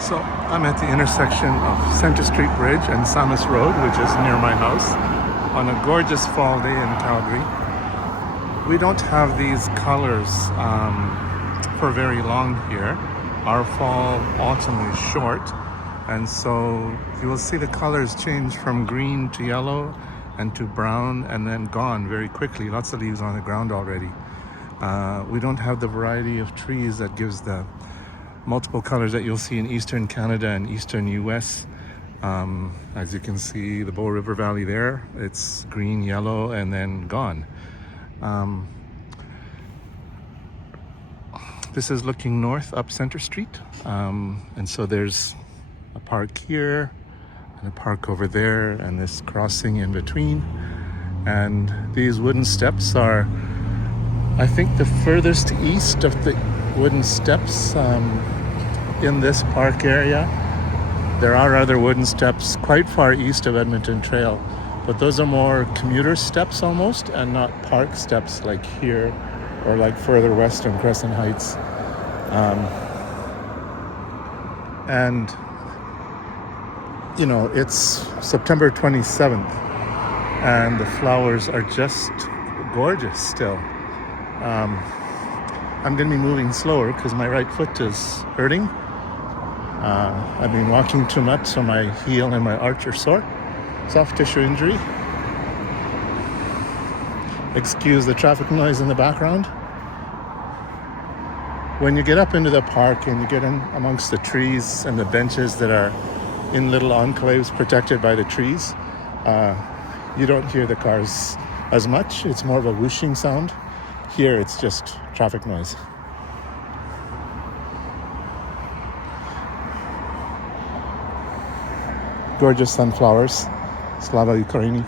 So I'm at the intersection of Center Street Bridge and Samis Road, which is near my house, on a gorgeous fall day in Calgary. We don't have these colors for very long here. Our fall autumn is short, and so you will see the colors change from green to yellow and to brown and then gone very quickly. Lots of leaves on the ground already. We don't have the variety of trees that gives the multiple colors that you'll see in eastern Canada and eastern US. As you can see, the Bow River Valley there, it's green, yellow, and then gone. This is looking north up Center Street, and so there's a park here and a park over there and this crossing in between. And these wooden steps are, I think, the furthest east of the wooden steps in this park area. There are other wooden steps quite far east of Edmonton Trail, but those are more commuter steps almost, and not park steps like here or like further west on Crescent Heights. And you know, it's September 27th and the flowers are just gorgeous still. I'm going to be moving slower because my right foot is hurting. I've been walking too much, so my heel and my arch are sore. Soft tissue injury. Excuse the traffic noise in the background. When you get up into the park and you get in amongst the trees and the benches that are in little enclaves protected by the trees, you don't hear the cars as much. It's more of a whooshing sound. Here it's just traffic noise. Gorgeous sunflowers, Slava Ukraini.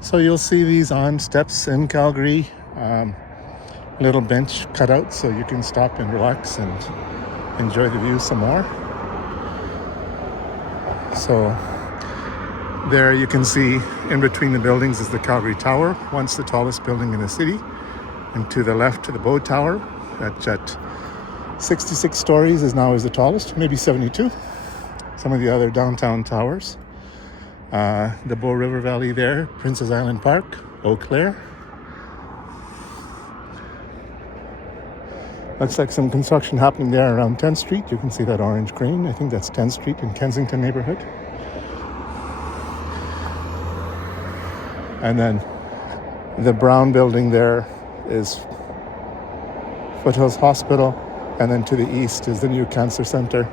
So you'll see these on steps in Calgary, little bench cut out so you can stop and relax and enjoy the view some more. So there you can see in between the buildings is the Calgary Tower, once the tallest building in the city, and to the left to the Bow Tower, that at 66 stories is now the tallest, maybe 72. Some of the other downtown towers. The Bow River Valley there, Princess Island Park, Eau Claire. Looks like some construction happening there around 10th Street. You can see that orange crane. I think that's 10th Street in Kensington neighbourhood. And then the brown building there is Foothills Hospital. And then to the east is the new Cancer Centre.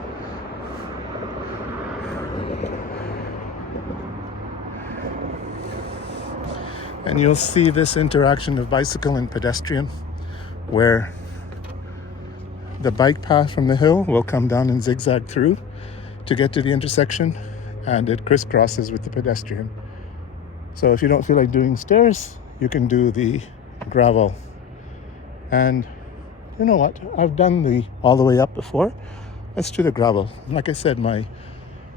And you'll see this interaction of bicycle and pedestrian, where the bike path from the hill will come down and zigzag through to get to the intersection, and it crisscrosses with the pedestrian. So if you don't feel like doing stairs, you can do the gravel. And you know what? I've done the all the way up before. Let's do the gravel. Like I said, my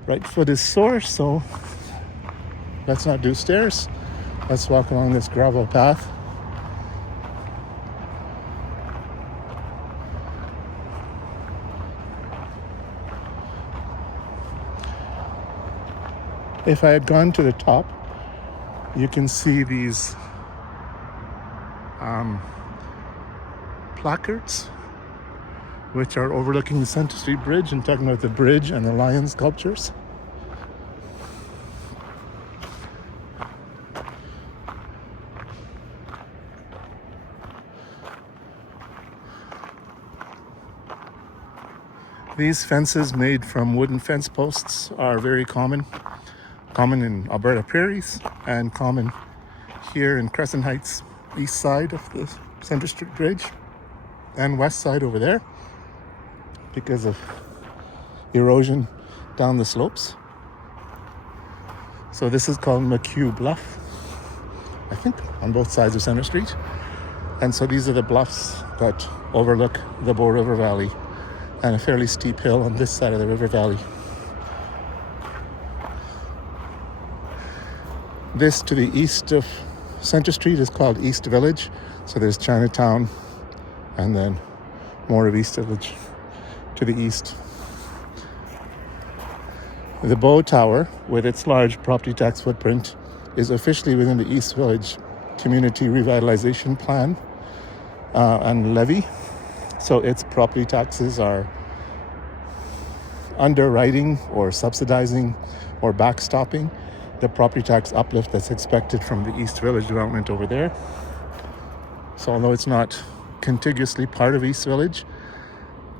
right foot is sore, so let's not do stairs. Let's walk along this gravel path. If I had gone to the top, you can see these placards which are overlooking the Center Street Bridge and talking about the bridge and the lion sculptures. These fences made from wooden fence posts are very common in Alberta prairies and common here in Crescent Heights, east side of the Center Street Bridge, and west side over there because of erosion down the slopes. So this is called McHugh Bluff, I think, on both sides of Center Street. And so these are the bluffs that overlook the Bow River Valley and a fairly steep hill on this side of the river valley. This to the east of Centre Street is called East Village. So there's Chinatown and then more of East Village to the east. The Bow Tower, with its large property tax footprint, is officially within the East Village Community Revitalization Plan and levy. So its property taxes are underwriting or subsidizing or backstopping the property tax uplift that's expected from the East Village development over there. So although it's not contiguously part of East Village,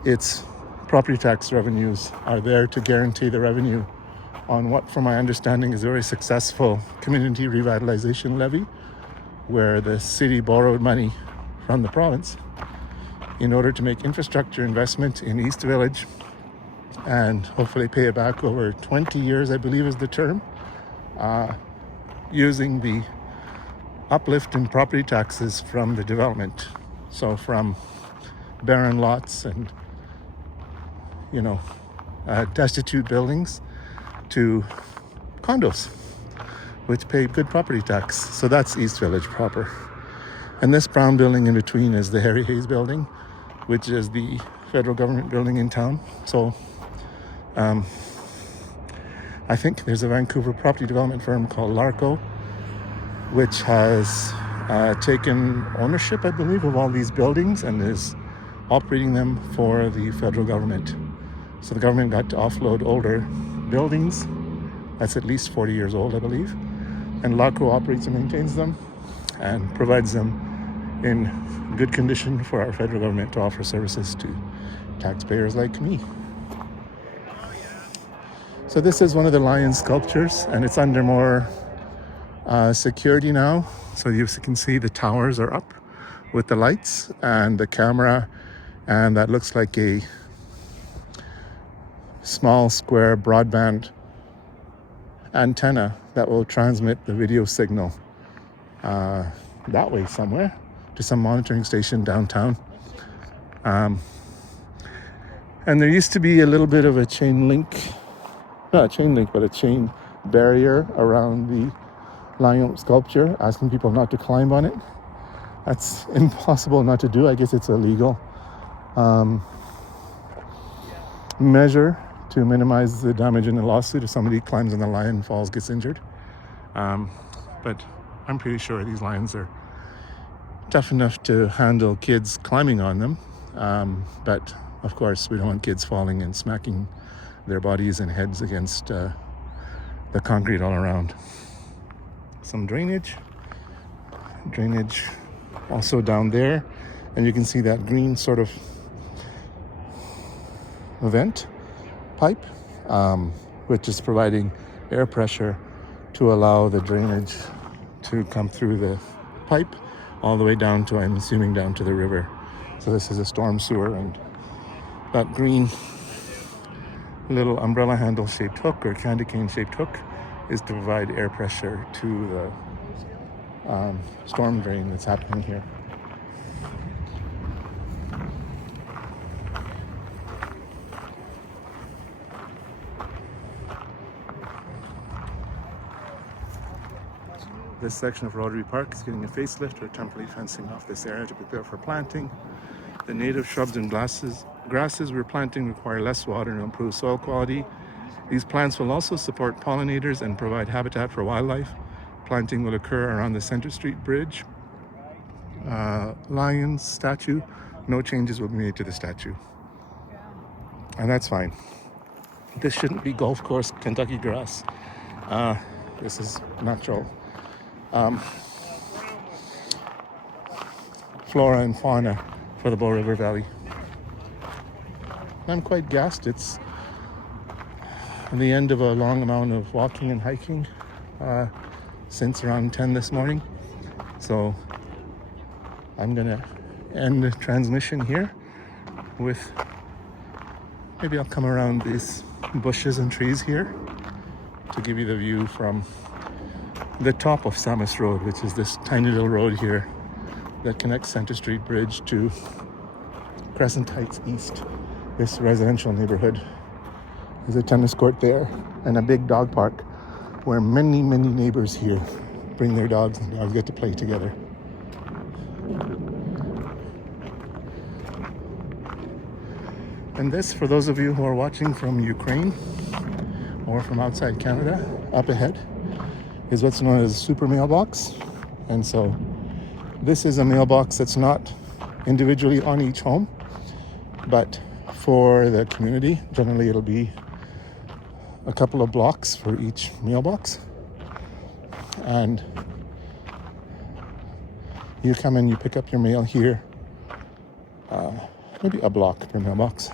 its property tax revenues are there to guarantee the revenue on what, from my understanding, is a very successful community revitalization levy, where the city borrowed money from the province in order to make infrastructure investment in East Village and hopefully pay it back over 20 years, I believe is the term, using the uplift in property taxes from the development. So from barren lots and, destitute buildings to condos, which pay good property tax. So that's East Village proper. And this brown building in between is the Harry Hayes building, which is the federal government building in town. So I think there's a Vancouver property development firm called Larco, which has taken ownership, I believe, of all these buildings and is operating them for the federal government. So the government got to offload older buildings. That's at least 40 years old, I believe. And Larco operates and maintains them and provides them in good condition for our federal government to offer services to taxpayers like me. So this is one of the lion sculptures, and it's under more security now. So you can see the towers are up with the lights and the camera, and that looks like a small square broadband antenna that will transmit the video signal that way somewhere to some monitoring station downtown. And there used to be a little bit of a chain barrier around the lion sculpture, asking people not to climb on it. That's impossible not to do. I guess it's a legal measure to minimize the damage in a lawsuit if somebody climbs on the lion, falls, gets injured. But I'm pretty sure these lions are tough enough to handle kids climbing on them. But of course, we don't want kids falling and smacking their bodies and heads against the concrete all around. Some drainage also down there, and you can see that green sort of vent pipe, which is providing air pressure to allow the drainage to come through the pipe all the way down to, I'm assuming, down to the river. So this is a storm sewer, and that green little umbrella handle shaped hook or candy cane shaped hook is to provide air pressure to the storm drain that's happening here. This section of Rotary Park is getting a facelift. We're temporarily fencing off this area to prepare for planting. The native shrubs and grasses we're planting require less water and improve soil quality. These plants will also support pollinators and provide habitat for wildlife. Planting will occur around the Centre Street Bridge. Lions statue, no changes will be made to the statue. And that's fine. This shouldn't be golf course Kentucky grass. This is natural flora and fauna for the Bow River Valley. I'm quite gassed. It's the end of a long amount of walking and hiking since around 10 this morning. So I'm gonna end the transmission here with, maybe I'll come around these bushes and trees here to give you the view from the top of Samis Road, which is this tiny little road here that connects Centre Street Bridge to Crescent Heights East this residential neighborhood. There's a tennis court there and a big dog park where many, many neighbors here bring their dogs and dogs get to play together. And this, for those of you who are watching from Ukraine or from outside Canada, up ahead is what's known as a super mailbox. And so this is a mailbox that's not individually on each home, but for the community. Generally it'll be a couple of blocks for each mailbox, and you come and you pick up your mail here, maybe a block per mailbox.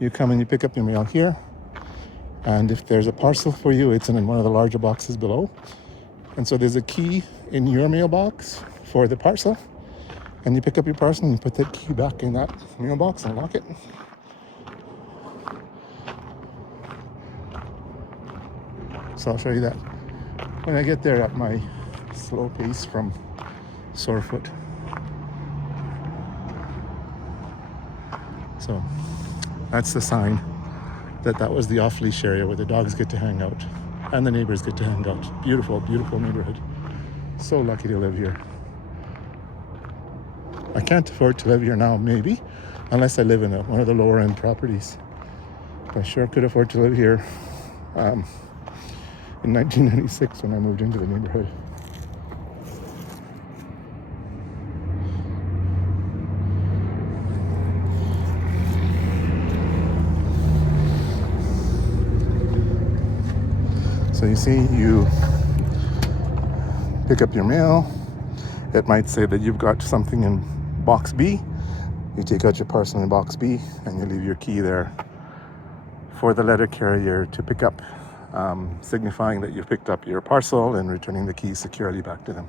You come and you pick up your mail here, and if there's a parcel for you, it's in one of the larger boxes below. And so there's a key in your mailbox for the parcel, and you pick up your parcel and you put that key back in that mailbox and lock it. So I'll show you that when I get there at my slow pace from Sorefoot. So that's the sign that was the off-leash area where the dogs get to hang out and the neighbors get to hang out. Beautiful, beautiful neighborhood. So lucky to live here. I can't afford to live here now, maybe, unless I live in one of the lower end properties. But I sure could afford to live here in 1996 when I moved into the neighborhood. So you see, you pick up your mail. It might say that you've got something in box B. You take out your parcel in box B and you leave your key there for the letter carrier to pick up, signifying that you've picked up your parcel and returning the key securely back to them.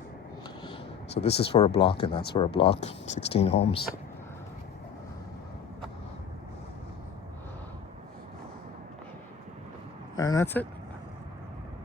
So this is for a block, and that's for a block, 16 homes. And that's it.